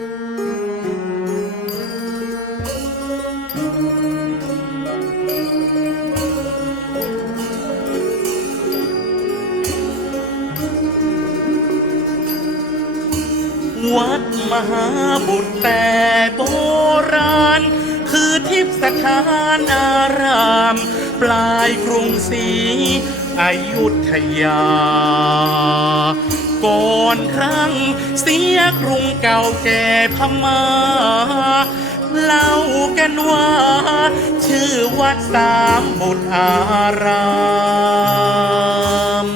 วัดมหาบุตรแต่โบราณ คือทิพยสถานอาราม ปลายกรุงศรี อยุธยา ก่อนครั้งเสียกรุงเก่าแก่พม่าเล่ากันว่า ชื่อวัดสามบุตรอาราม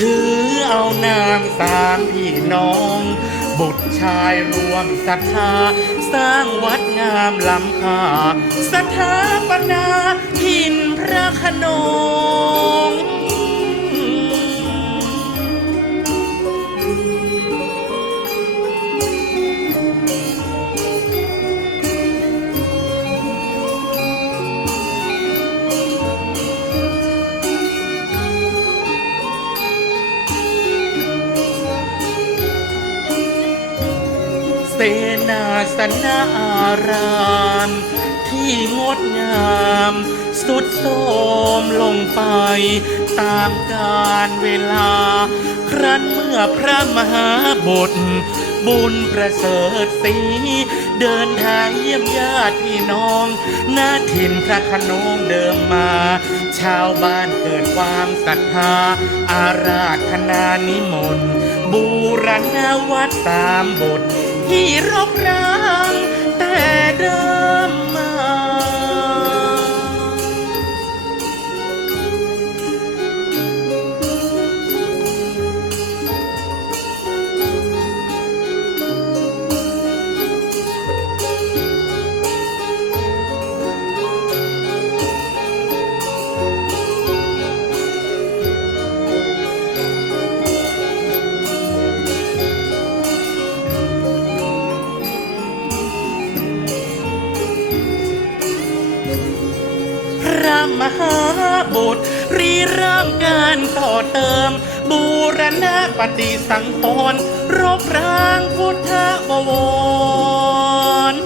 ถือเอานามสามพี่น้อง บุตรชายรวมศรัทธา สร้างวัดงามล้ำค่าสถาปนาหินพระขนง นาสนะอาราม ที่งดงาม สุดโทมลงไป ตามกาลเวลา ครั้นเมื่อพระมหาบุตรบุญประเสริฐสีเดินทางเยี่ยมญาติพี่น้องหน้าถิ่นพระขนงเดิมมา ชาวบ้านเกิดความศรัทธา อาราธนานิมนต์บูรณวัดสามบท ที่รกร้างแต่เดิม มหาบุตรรีเริ่มการต่อเติม บูรณะปฏิสังขรณ์รบร้างพุทธบวร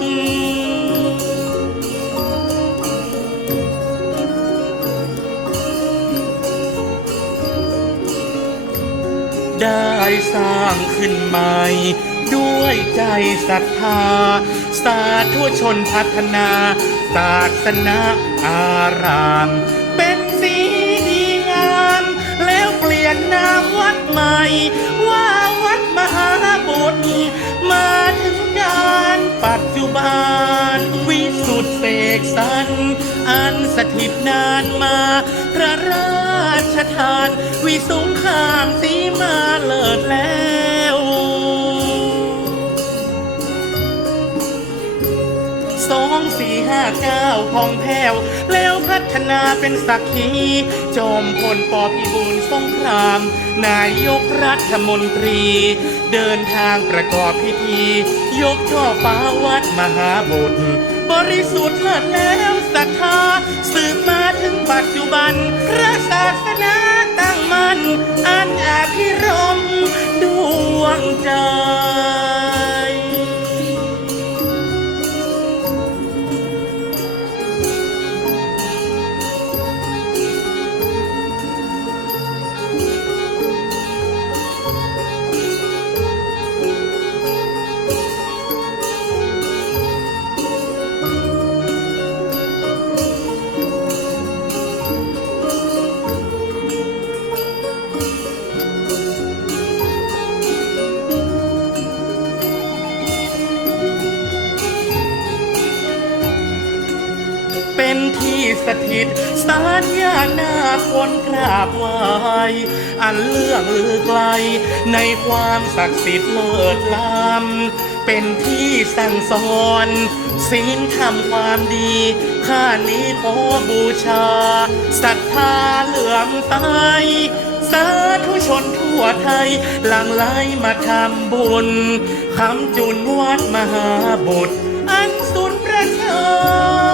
ได้สร้างขึ้นใหม่ ด้วยใจศรัทธา สาธุชนพัฒนาศาสนาอาราม เป็นสีดีงาม แล้วเปลี่ยนนามวัดใหม่ ว่าวัดมหาบุตรมาถึงการปัจจุบันวิสุทธิเสกสรรอันสถิตนานมา พระราชทาน วิสุงขามสีมาเลิศแล้ว สองสี่ห้าเก้าพองแผ้ว แล้วพัฒนาเป็นสักขีจอมพลปอพิบูลสงคราม นายกรัฐมนตรี เดินทางประกอบพิธี ยกช่อฟ้าวัดมหาบุตรบริสุทธิ์เลิศแล้วศรัทธาสืบมาถึงปัจจุบัน เป็นที่สถิตสารยานาคนกราบไหวอันเรื่องลือไกล ในความศักดิ์สิทธิ์เลิศล้ำเป็นที่สั่งสอนศีลทำความดีข้านี้ขอบูชาศรัทธาเหลื่อมใสสาธุชนทั่วไทย หลั่งไหลมาทำบุญคำจุนวัดมหาบุตร อันสุนประเสริฐ